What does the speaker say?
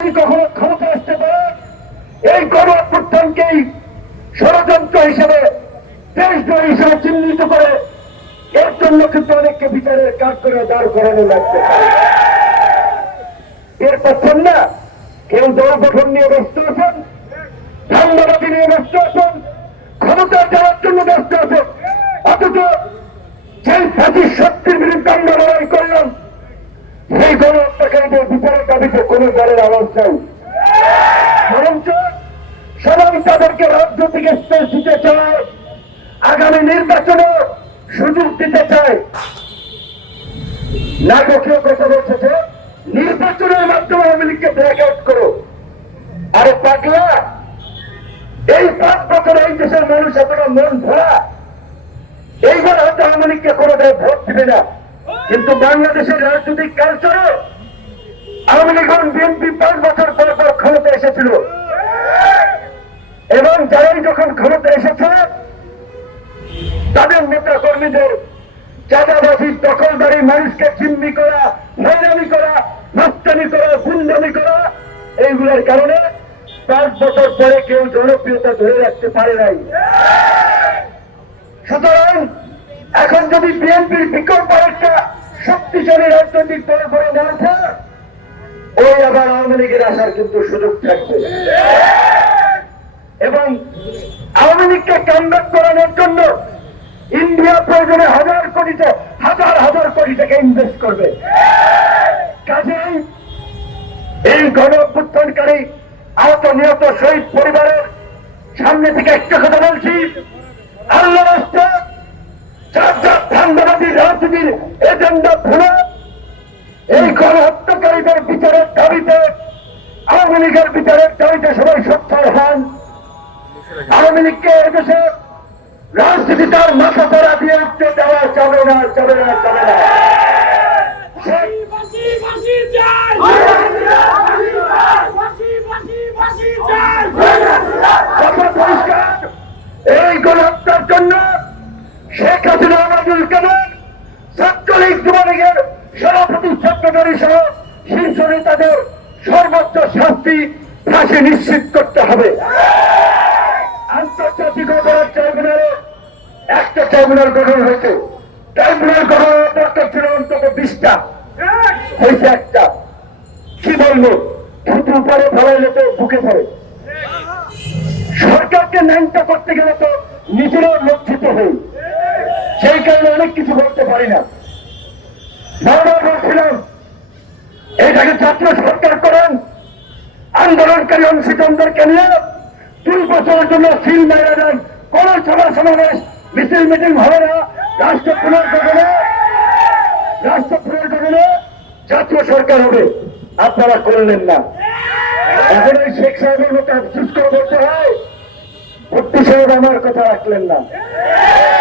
কখনো ক্ষমতা আসতে পারে এই গণ অভ্যুত্থানকেই ষড়যন্ত্র হিসেবে দেশদ্রোহী হিসেবে চিহ্নিত করে এর জন্য কিন্তু অনেককে বিচারের কাজ করে দাঁড় করানো লাগবে। এর পাচ্ছেন না, কেউ দল গঠন নিয়ে ব্যস্ত আছেন, ধান্দাবাজি নিয়ে ব্যস্ত আছেন, ক্ষমতা যাওয়ার জন্য ব্যস্ত আছেন, অথচ সেই ফ্যাসিস্ট শক্তির বিরুদ্ধে আমরা লড়াই করলাম সেই গণ হত্যাকারীদের বিচারের দাবিতে কোন দলের আওয়াজ চাই। বরঞ্চ সবাই তাদেরকে রাজনৈতিক স্পেস দিতে চায়, আগামী নির্বাচনে সুযোগ দিতে চায়। নাটকীয় কথা বলছে যে নির্বাচনের মাধ্যমে আওয়ামী লীগকে ব্ল্যাক আউট করো। আরে পাগলা, এই 5 বছর এই দেশের মানুষ এতটা মন ভরা, এইবার হয়তো আওয়ামী লীগকে কোনো ভোট দিবে না, কিন্তু বাংলাদেশের রাজনৈতিক কালচারে আওয়ামী লীগ এবং বিএনপি 5 বছর পর পর ক্ষমতা এসেছিল এবং যারাই যখন ক্ষমতা এসেছে তাদের নেতা কর্মীদের চাঁদাবাজি, দখলদারি, মানুষকে জিম্মি করা, হয়রানি করা, মাস্তানি করা, গুন্ডামি করা, এইগুলোর কারণে 5 বছর পরে কেউ জনপ্রিয়তা ধরে রাখতে পারে নাই। সুতরাং এখন যদি বিএনপির বিকল্প একটা শক্তিশালী রাজনৈতিক দল করে না ওঠে, ওই আবার আওয়ামী লীগের আসার কিন্তু সুযোগ থাকবে এবং আওয়ামী লীগকে কামব্যাক করানোর জন্য ইন্ডিয়া প্রয়োজনে হাজার কোটি টাকা ইনভেস্ট করবে। কাজেই এই গণ অভ্যুত্থানকারী আহত নিহত শহীদ পরিবারের সামনে থেকে একটা কথা বলছি, আল্লাহ রাস্তা ধান্দাবাদী রাজনীতির এজেন্ডা ভুলে এই গণহত্যাকারীদের বিচারের দাবিতে, আওয়ামী লীগের বিচারের দাবিতে সবাই সোচ্চার হন। আওয়ামী লীগকে এদেশে রাজনীতি তার মাথা পড়া দিয়ে উঠতে দেওয়া যাবে না, যাবে না, যাবে না। এই গণহত্যার জন্য শেখ হাসিনা, ওবায়দুল কাদের, ছাত্রলীগ, যুবলীগের সভাপতি, সেক্রেটারি সহ শীর্ষ নেতাদের সর্বোচ্চ শাস্তি, ফাঁসি নিশ্চিত করতে হবে। আন্তর্জাতিক অপরাধ ট্রাইব্যুনালে একটা ট্রাইব্যুনাল গঠন হয়েছে, ট্রাইব্যুনাল গঠনের দরকার ছিল অন্তত 20টা, হয়েছে একটা। কি বলবো, থুতু পরে ফলাইলে তো বুকে পড়ে। সরকারকে ন্যাংটা করতে গেলে তো নিজেরাও লজ্জিত হই, সেই কারণে অনেক কিছু বলতে পারি না। বারবার বলছিলাম এটাকে ছাত্র সরকার করেন, আন্দোলনকারী অংশীদারদেরকে নিয়ে 2 বছরের জন্য সিল মেরে দেন, কোন সভা সমাবেশ মিছিল মিটিং হবে না, রাষ্ট্র পুনর্গঠনে জাতীয় সরকার হবে। আপনারা করলেন না। এখন ওই শেখ সাহেবের মতো আফসোস করে বলতে হয়, ভর্তি সাহেব আমার কথা রাখলেন না।